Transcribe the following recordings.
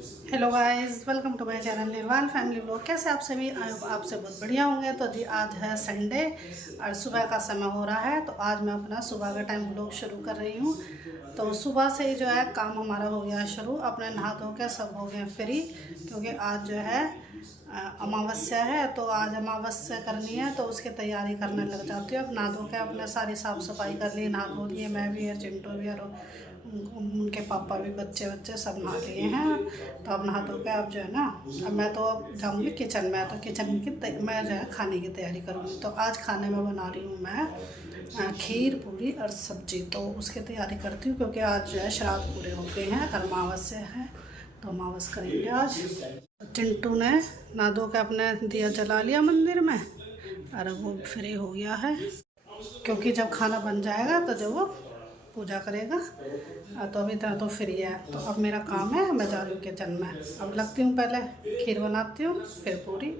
Hello guys, welcome to my channel Nirwal family blog. कैसे आप सभी? आपसे बहुत बढ़िया होंगे। तो जी आज है संडे और सुबह का समय हो रहा है। तो आज मैं अपना सुबह का टाइम ब्लॉग शुरू कर रही हूँ। तो सुबह से ही जो है काम हमारा हो गया शुरू। अपने नहा धो के सब हो गए फ्री, क्योंकि आज जो है अमावस्या है। तो आज अमावस्या करनी है, तो उसकी तैयारी करने लग जाती हूँ। अब नहा धो के अपने सारी साफ़ सफाई कर ली, नहा धो लिए, मैं भी और चिंटू भी और उनके पापा भी, बच्चे बच्चे सब नहा लिए हैं। तो अब नहा धो के अब जो है ना, अब मैं तो अब जाऊँगी किचन में। तो किचन की मैं जो है खाने की तैयारी करूँगी। तो आज खाने में बना रही हूँ मैं खीर पूरी और सब्जी। तो उसकी तैयारी करती हूँ, क्योंकि आज जो है श्राद्ध पूरे हो गए हैं और अमावस्या है। तो अमावस करेंगे आज। चिंटू ने नहा धो के अपने दिया जला लिया मंदिर में, और अब वो फ्री हो गया है, क्योंकि जब खाना बन जाएगा तो जब वो पूजा करेगा। तो अभी तक तो फ्री है। तो अब मेरा काम है, मैं जा रही हूँ किचन में। अब लगती हूँ, पहले खीर बनाती हूँ, फिर पूरी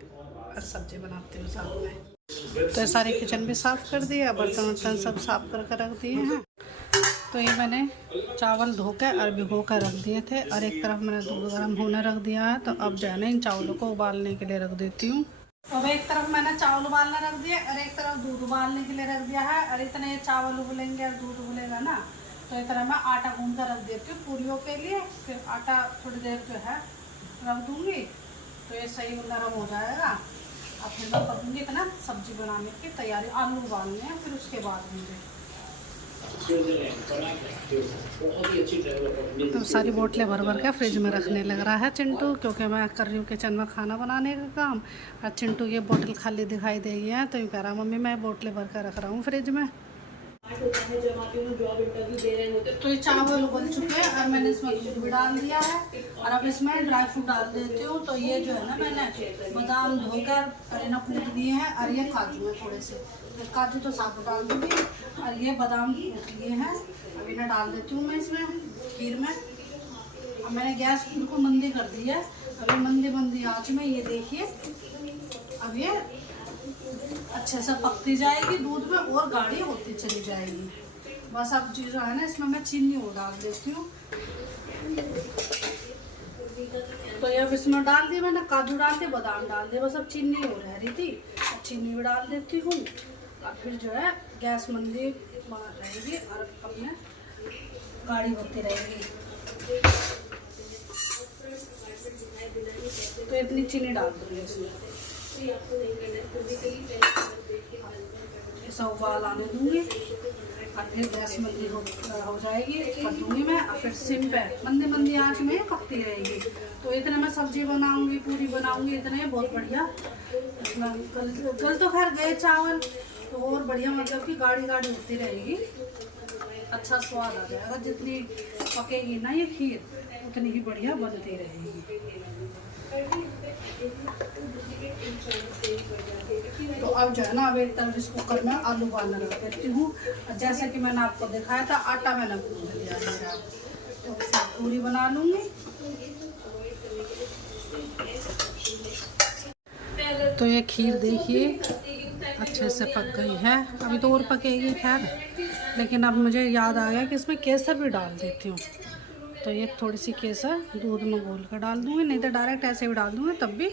और सब्जी बनाती हूँ साथ में। तो सारी किचन भी साफ़ कर दिया, बर्तन वर्तन सब साफ करके रख दिए हैं। तो ये मैंने चावल धो के और भिगो कर रख दिए थे, और एक तरफ मैंने दूध गर्म होने रख दिया है। तो अब जो है ना, इन चावलों को उबालने के लिए रख देती हूँ। अब एक तरफ मैंने चावल उबालना रख दिया और एक तरफ दूध उबालने के लिए रख दिया है। और इतने चावल उबलेंगे और दूध उबलेगा ना, तो इस तरह मैं आटा गूंद कर रख देती हूँ पूरियों के लिए। फिर आटा थोड़ी देर जो है रख दूँगी, तो ये सही नरम हो जाएगा। अब फिर मैं करूँगी इतना सब्जी बनाने की तैयारी। आलू उबालने हैं, फिर उसके बाद मुझे तो सारी बोतलें भर भर के फ्रिज में रखने लग रहा है चिंटू, क्योंकि मैं कर रही हूँ किचन में खाना बनाने का काम। और चिंटू ये बोतल खाली दिखाई दे गई है, तो यूँ कह रहा मम्मी मैं बोतलें भर कर रख रहा हूँ फ्रिज में। तो ये चावल उबल चुके हैं और मैंने इसमें दूध भी डाल दिया है। और अब इसमें ड्राई फ्रूट डाल देती हूँ। तो ये जो है ना, मैंने बादाम धोकर और कूट दिए हैं, और ये काजू है थोड़े से। तो काजू तो साबुत डाल दूँगी, और ये बादाम कूट लिए हैं, अब इन्हें डाल देती हूँ मैं इसमें खीर में। अब मैंने गैस बिल्कुल मंदी कर दी है। अभी मंदी मंदी आँच में ये देखिए, अब ये अच्छे से पकती जाएगी दूध में और गाढ़ी होती चली जाएगी। बस अब जो है ना, इसमें मैं चीनी और डाल देती हूँ। तो ये अब इसमें डाल दिया मैंने, काजू डाल दिए, बादाम डाल दिए, बस अब चीनी और रह रही थी, चीनी भी डाल देती हूँ। और फिर जो है गैस मंदी रहेगी और अपने गाढ़ी होती रहेगी। तो इतनी चीनी डाल दूँगी इसमें। ऐसा उबाल आने दूँगी, और फिर गैस मंदी हो जाएगी, कर दूँगी मैं। और फिर सिम पे मंदी मंदी आँच में पकती रहेगी। तो इतने मैं सब्जी बनाऊँगी, पूरी बनाऊँगी, इतने बहुत बढ़िया। इसमें गल तो खैर गए चावल, तो और बढ़िया, मतलब कि गाढ़ी गाढ़ी होती रहेगी, अच्छा स्वाद आ जाएगा। जितनी पकेगी ना ये खीर, उतनी ही बढ़िया बनती रहेगी। तो अब जो है ना, अब एक तरफ इस कुकर में आलू उबालना रख देती हूँ। जैसा कि मैंने आपको दिखाया था, आटा मैंने गूंद लिया है। तो पूरी बना लूँगी। तो ये खीर देखिए अच्छे से पक गई है। अभी तो और पकेगी खैर, लेकिन अब मुझे याद आ गया कि इसमें केसर भी डाल देती हूँ। तो ये थोड़ी सी केसर दूध में घोल कर डाल दूँगी, नहीं तो डायरेक्ट ऐसे भी डाल दूँगी, तब भी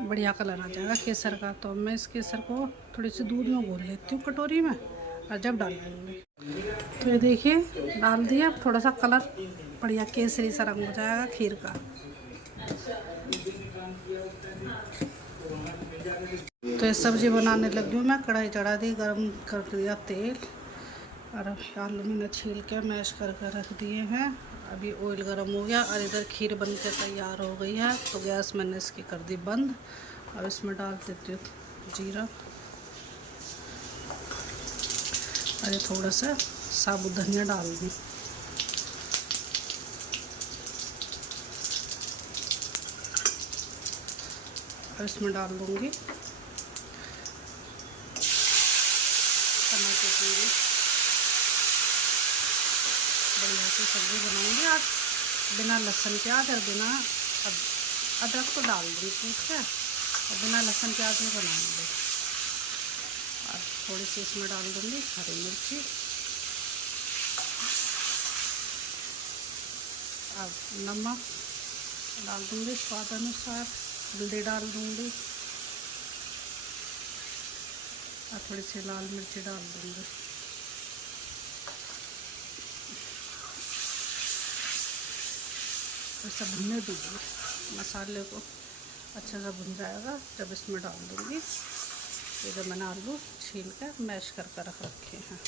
बढ़िया कलर आ जाएगा केसर का। तो मैं इस केसर को थोड़ी सी दूध में घोल लेती हूँ कटोरी में, और जब डाल दूँगी। तो ये देखिए डाल दिया। अब थोड़ा सा कलर बढ़िया केसरी सा रंग हो जाएगा खीर का। तो ये सब्जी बनाने लगी हूँ मैं। कढ़ाई चढ़ा दी, गरम कर दिया तेल, और आलू मैंने छील के मैश करके रख दिए हैं। अभी ऑयल गरम हो गया, और इधर खीर बन के तैयार हो गई है। तो गैस मैंने इसकी कर दी बंद। अब इसमें डाल देती हूँ जीरा, और ये थोड़ा सा साबुत धनिया डाल दी। और इसमें डाल दूँगी टमाटर प्यूरी। बढ़िया से सब्ज़ी बनाऊंगी आज, बिना लहसुन प्याज और बिना अदरक तो डाल दूँगी कूट के, और बिना लहसुन प्याज में बनाऊंगी। और थोड़ी सी इसमें डाल दूँगी हरी मिर्ची, अब नमक, डाल दूँगी स्वाद अनुसार, हल्दी डाल दूँगी और थोड़ी सी लाल मिर्ची डाल दूँगी। और सब भुनने दूँगी, मसाले को अच्छे से भुन जाएगा जब इसमें डाल दूँगी ये जो मैंने आलू छील कर मैश करके रख रखे हैं।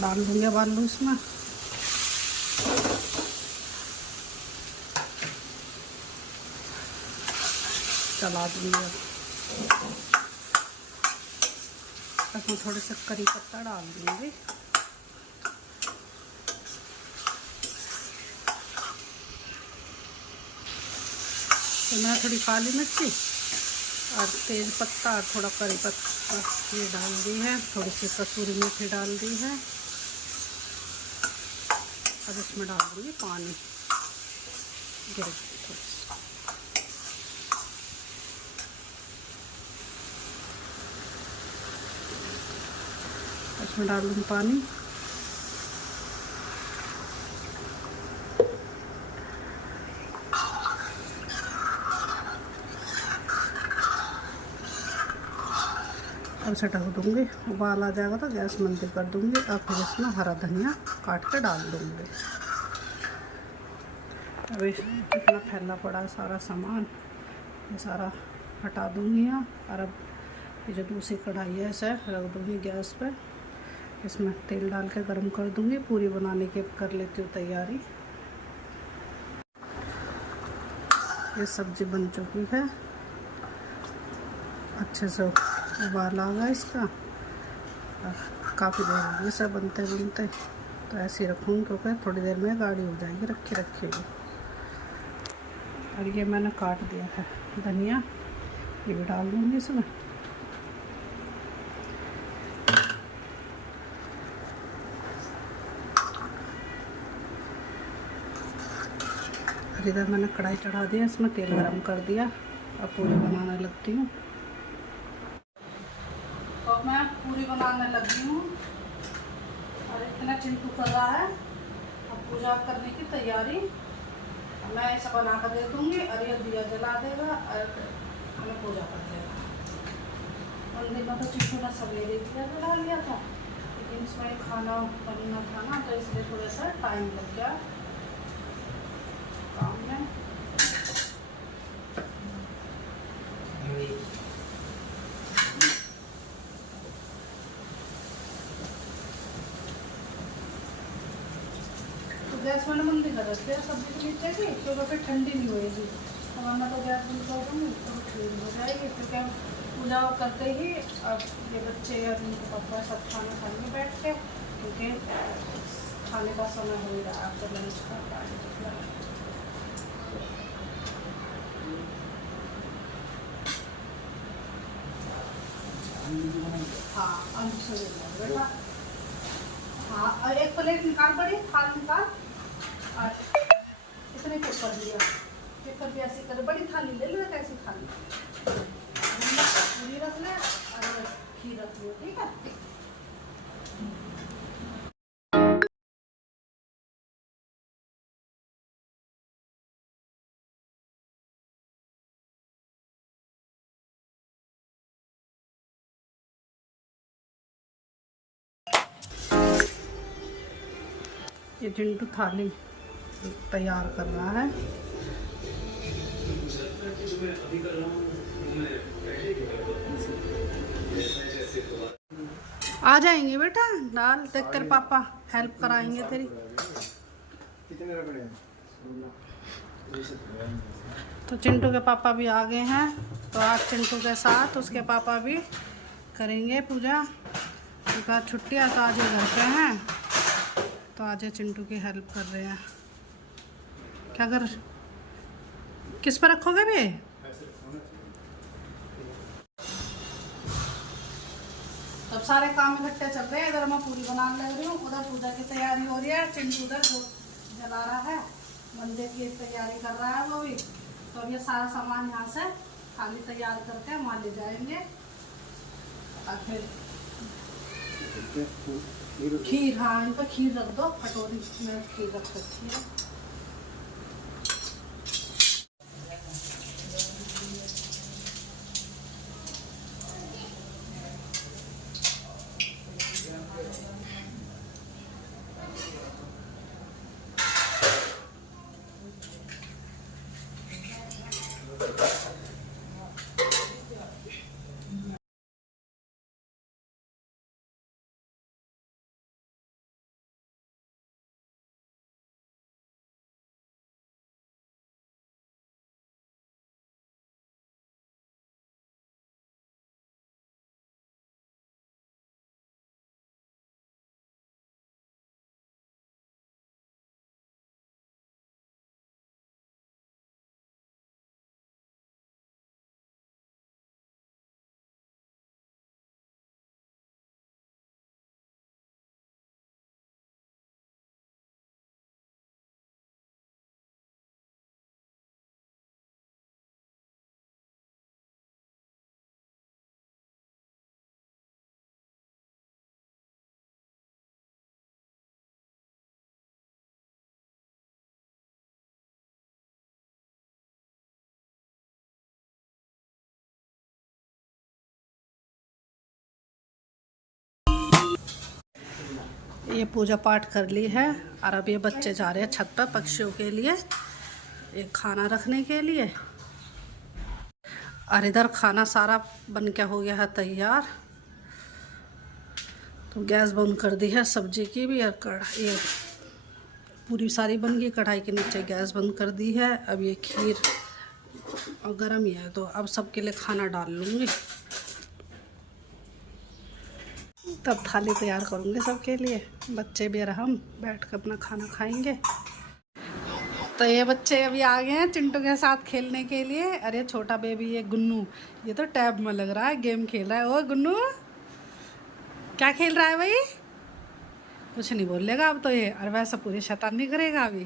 डाल दूँगी अब आलू इसमें। चला दूँगी अब इसमें थोड़े से करी पत्ता डाल दूँगी। तो मैं थोड़ी काली मिर्ची और तेज पत्ता और थोड़ा करी पत्ता ये डाल दी है, थोड़ी सी कसूरी मेथी डाल दी है। अब इसमें डाल दूँगी पानी, गिर थोड़ी सी। इसमें डाल दूँगी पानी। अब से ढक दूँगी, उबाल आ जाएगा तो गैस बंद कर दूँगी और फिर इसमें हरा धनिया काट के डाल दूँगी। अभी इतना फैला पड़ा है सारा सामान, ये सारा हटा दूँगी यहाँ। और अब ये जो दूसरी कढ़ाई है इसे रख दूँगी गैस पे, इसमें तेल डाल के गर्म कर दूँगी। पूरी बनाने की कर लेती हूँ तैयारी। ये सब्ज़ी बन चुकी है, अच्छे से उबाल आ गया इसका। काफ़ी देर होगी इसे बनते बनते, तो ऐसे ही रखूँगी क्योंकि थोड़ी देर में गाढ़ी हो जाएगी रखी रखिएगी। और ये मैंने काट दिया है धनिया, ये भी डाल दूँगी इसमें। और इधर मैंने कढ़ाई चढ़ा दिया, इसमें तेल गरम कर दिया। अब पूरी बनाने लगती हूँ। तो मैं पूरी बनाने लगी हूँ और इतना चिंटू कर रहा है। अब पूजा करने की तैयारी मैं ऐसा बना कर दे दूँगी और ये दिया जला देगा और हमें पूजा कर देगा। उन दिनों तो चिंटू ने सवेरे दिया जला लिया था, लेकिन इसमें खाना बनना था ना, तो इसलिए थोड़ा सा टाइम लग गया काम में। गैस मैंने मंदी कर रखी है सब्जी के नीचे की, क्योंकि फिर ठंडी नहीं होएगी। तो वरना तो गैस बंद कर दूँगी तो ठंडी हो जाएगी। क्योंकि पूजा करते ही अब ये बच्चे और उनके पापा सब खाना खाएंगे बैठ के, क्योंकि खाने का समय हो ही रहा है। अब तो लंच का टाइम। हाँ आलू से बेटा। हाँ और एक प्लेट निकाल, बड़ी थाल निकाल। और इतने पेपर लिया, पेपर भी ऐसी कर, बड़ी थाली ले लो, ऐसी थाली पूरी रख ले और खीर रख लो, ठीक है। ये चिंटू थाली तैयार कर रहा है। आ जाएंगे बेटा, दाल देख कर पापा हेल्प कराएंगे तेरी। तो चिंटू के पापा भी आ गए हैं, तो आज चिंटू के साथ उसके पापा भी करेंगे पूजा। उनका छुट्टी है तो आज ये घर पे हैं, तो आज ये चिंटू की हेल्प कर रहे हैं। क्या कर, किस पर रखोगे बे? तब सारे काम इकट्ठे चल रहे हैं। इधर मैं पूरी बनाने लग रही हूँ, उधर पूजा की तैयारी हो रही है। चिंटू उधर जला रहा है, मंदिर की तैयारी कर रहा है वो भी। तो अब ये सारा सामान यहाँ से थाली तैयार करके वहाँ ले जाएंगे और फिर खीर, हाँ इन पर खीर रख दो, कटोरी में खीर रख सकती है। ये पूजा पाठ कर ली है और अब ये बच्चे जा रहे हैं छत पर पक्षियों के लिए एक खाना रखने के लिए। और इधर खाना सारा बन के हो गया है तैयार। तो गैस बंद कर दी है, सब्जी की भी और कढ़ाई ये पूरी सारी बन गई। कढ़ाई के नीचे गैस बंद कर दी है। अब ये खीर और गर्म ही है तो अब सबके लिए खाना डाल लूँगी, तब थाली तैयार करूँगी सबके लिए। बच्चे भी और हम बैठ कर अपना खाना खाएंगे। तो ये बच्चे अभी आ गए हैं चिंटू के साथ खेलने के लिए। अरे छोटा बेबी ये गुन्नू, ये तो टैब में लग रहा है, गेम खेल रहा है। ओ गुन्नू क्या खेल रहा है भाई? कुछ नहीं बोलेगा अब तो ये, और वैसा पूरी शैतानी करेगा अभी।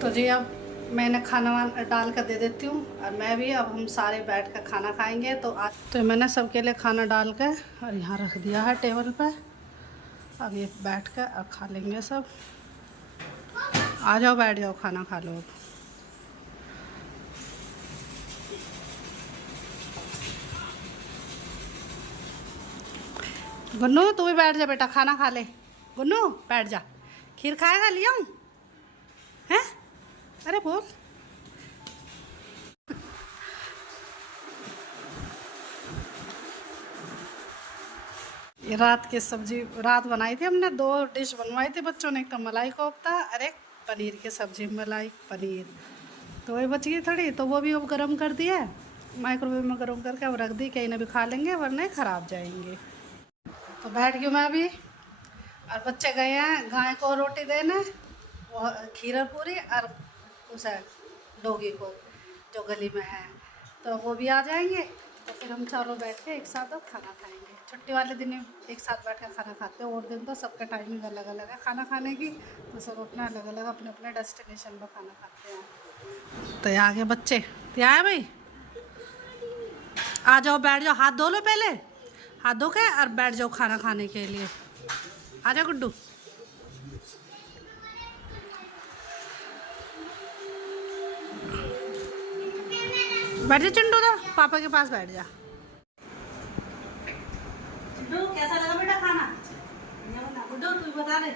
तो जी अब मैंने खाना डाल कर दे देती हूँ और मैं भी, अब हम सारे बैठ कर खाना खाएंगे। तो आज तो मैंने सबके लिए खाना डाल कर और यहाँ रख दिया है टेबल पर। अब ये बैठ कर और खा लेंगे सब। आ जाओ बैठ जाओ, खाना खा लो। गुन्नू तू भी बैठ जा बेटा, खाना खा ले। गुन्नू बैठ जा, खीर खाएगा, लिया हूँ हैं? अरे बोल। ये रात की सब्जी रात बनाई थी हमने, 2 डिश बनवाई थी बच्चों ने, एक तो मलाई कोफ्ता और एक पनीर की सब्जी, मलाई पनीर। तो वही बच गई थोड़ी, तो वो भी अब गर्म कर दिया माइक्रोवेव में, गर्म करके अब रख दी, कहीं ना भी खा लेंगे वरना ख़राब जाएंगे। तो बैठ गई मैं भी, और बच्चे गए हैं गाय को रोटी देने, वो खीर पूरी, और उसे डोगी को जो गली में है, तो वो भी आ जाएंगे। तो फिर हम चारों बैठ के एक साथ अब खाना खाएंगे। छुट्टी वाले दिन एक साथ बैठ कर खाना खाते हैं, और दिन तो सबका टाइमिंग अलग अलग है खाना खाने की, तो सब अपना अलग अलग अपने अपने डेस्टिनेशन पर खाना खाते हैं। तो यहाँ आगे बच्चे तो आए भाई, आ जाओ बैठ जाओ, हाथ धो लो पहले, हाथ धो के और बैठ जाओ खाना खाने के लिए। आ जाओ गुड्डू। बैठ जा चिंटू, तो पापा के पास बैठ जा। चिंटू कैसा लगा बेटा खाना? गुड्डू तू बता दे।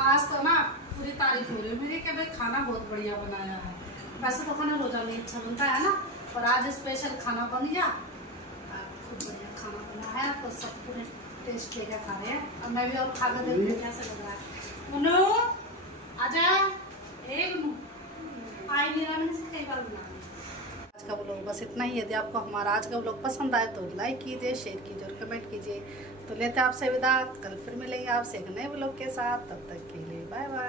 आज तो ना पूरी तारीफ हो रही है मेरी कि भाई खाना बहुत बढ़िया बनाया है। वैसे तो खाना रोजा नहीं अच्छा बनता है ना, और आज स्पेशल खाना बन गया, खूब बढ़िया खाना बना है। तो सब पूरे टेस्ट लेकर खा रहे हैं। अब मैं भी और खा कर देखूँ कैसे लग रहा है। मुन्नू आजा, ए मुन्नू आई मेरा, मैंने से कई बार बना। आज का व्लॉग बस इतना ही। यदि आपको हमारा आज का व्लॉग पसंद आए तो लाइक कीजिए, शेयर कीजिए और कमेंट कीजिए। तो लेते हैं आपसे विदा, कल फिर मिलेंगे आपसे एक नए व्लॉग के साथ। तब तक के लिए बाय बाय।